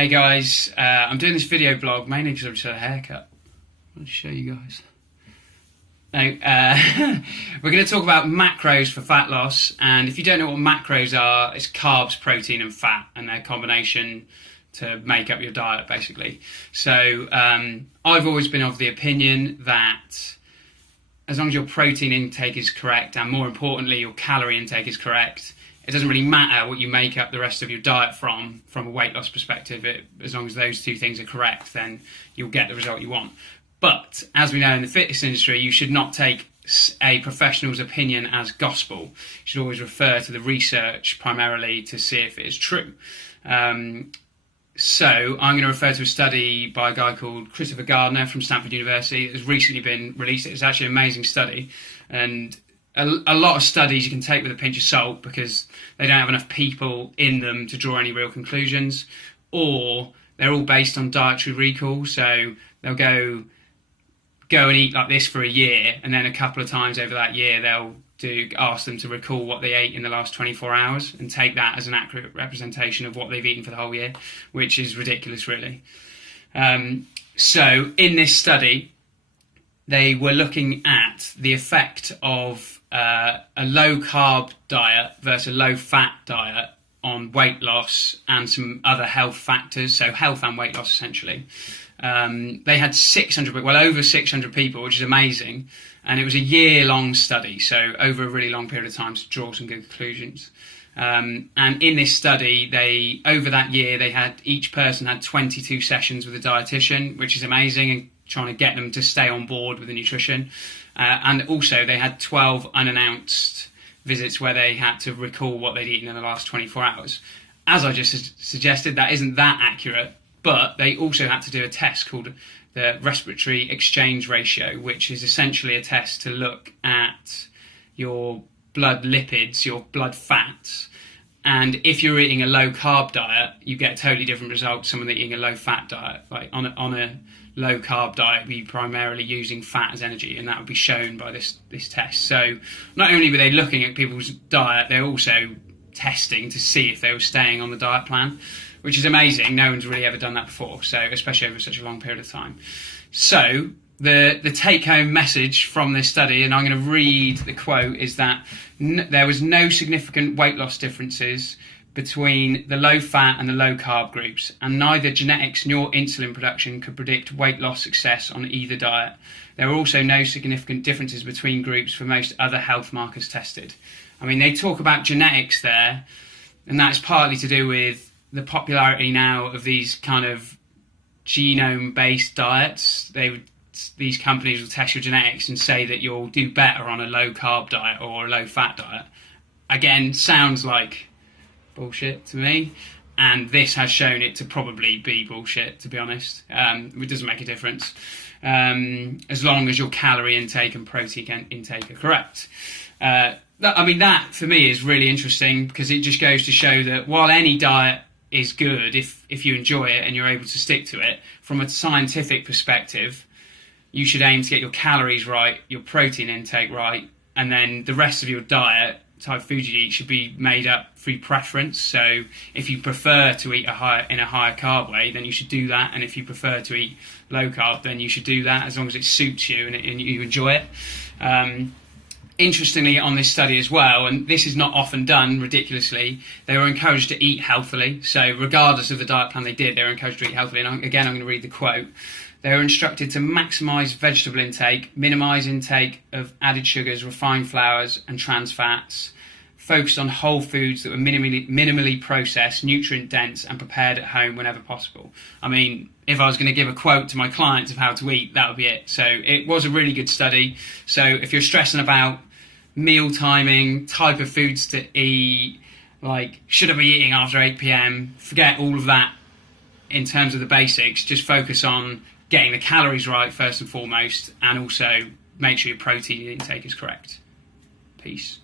Hey guys, I'm doing this video blog mainly because I've just had a haircut. I want to show you guys. Now, we're going to talk about macros for fat loss, and if you don't know what macros are, it's carbs, protein and fat and their combination to make up your diet basically. So I've always been of the opinion that as long as your protein intake is correct and more importantly your calorie intake is correct, it doesn't really matter what you make up the rest of your diet from a weight loss perspective. As long as those two things are correct, then you'll get the result you want. But as we know in the fitness industry, you should not take a professional's opinion as gospel. You should always refer to the research primarily to see if it is true. So I'm going to refer to a study by a guy called Christopher Gardner from Stanford University. It has recently been released. It's actually an amazing study, and a lot of studies you can take with a pinch of salt because they don't have enough people in them to draw any real conclusions, or they're all based on dietary recall. So they'll go and eat like this for a year, and then a couple of times over that year they'll ask them to recall what they ate in the last 24 hours and take that as an accurate representation of what they've eaten for the whole year, which is ridiculous really. So in this study they were looking at the effect of a low carb diet versus a low fat diet on weight loss and some other health factors, so health and weight loss essentially. They had over 600 people, which is amazing, and it was a year-long study, so over a really long period of time to draw some good conclusions. And in this study, over that year, each person had 22 sessions with a dietitian, which is amazing, and trying to get them to stay on board with the nutrition. And also, they had 12 unannounced visits where they had to recall what they'd eaten in the last 24 hours. As I just suggested, that isn't that accurate, but they also had to do a test called the respiratory exchange ratio, which is essentially a test to look at your blood lipids, your blood fats. And if you're eating a low carb diet, you get a totally different result to someone eating a low fat diet. Like on a low carb diet, we're primarily using fat as energy, and that would be shown by this test. So not only were they looking at people's diet, they're also testing to see if they were staying on the diet plan, which is amazing. No one's really ever done that before, so especially over such a long period of time. So the take-home message from this study, and I'm going to read the quote, is that there was no significant weight loss differences between the low-fat and the low-carb groups, and neither genetics nor insulin production could predict weight loss success on either diet. There were also no significant differences between groups for most other health markers tested. I mean, they talk about genetics there, and that's partly to do with the popularity now of these kind of genome-based diets. These companies will test your genetics and say that you'll do better on a low-carb diet or a low-fat diet. Again, sounds like bullshit to me, and this has shown it to probably be bullshit, to be honest. It doesn't make a difference as long as your calorie intake and protein intake are correct. I mean, that for me is really interesting because it just goes to show that while any diet is good if you enjoy it and you're able to stick to it, from a scientific perspective, you should aim to get your calories right, your protein intake right, and then the rest of your diet, type of food you eat, should be made up through preference. So if you prefer to eat in a higher carb way, then you should do that, and if you prefer to eat low carb, then you should do that, as long as it suits you and you enjoy it. Interestingly, on this study as well, and this is not often done, ridiculously, they were encouraged to eat healthily. So regardless of the diet plan they did, they were encouraged to eat healthily. And again, I'm going to read the quote. They were instructed to maximise vegetable intake, minimise intake of added sugars, refined flours and trans fats, focused on whole foods that were minimally processed, nutrient-dense and prepared at home whenever possible. I mean, if I was going to give a quote to my clients of how to eat, that would be it. So it was a really good study. So if you're stressing about meal timing, type of foods to eat, like should I be eating after 8 p.m, forget all of that in terms of the basics. Just focus on getting the calories right first and foremost, and also make sure your protein intake is correct. Peace.